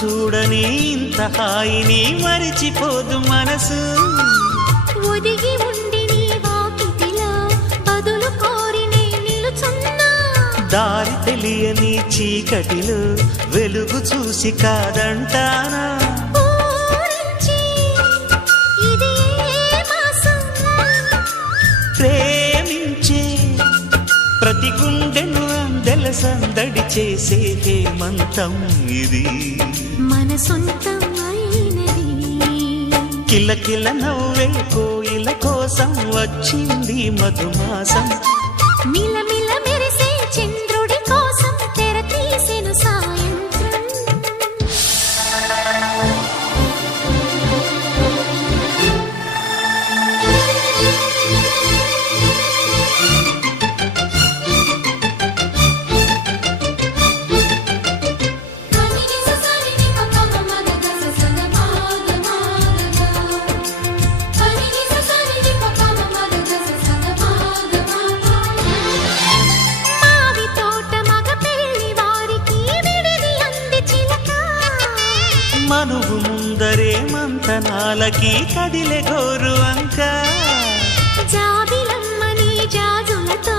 చూడని ఇంత హాయిని మరిచిపోదు మనసు. ఒదిగి ఉండి నీ వాకిటిలో బదులు కోరి నే నిలుచున్నా. దారి తెలియని చీకటిలో వెలుగు చూసి కాదంటానా. ప్రేమించే ప్రతి గుండెను అందెల సందడి చేసే హేమంతం ఇది. మన సొంతం అయినది. కిలకిల నవ్వే కోయిల కోసం వచ్చింది మధుమాసం. మిలమిల మెరిసే చంద్రుడి కోసం తెర తీసెను సాయంత్రం. మనువు ముందరే మంతనాలకి కదిలే గోరు అంక. జాబిలమ్మని జాజులతో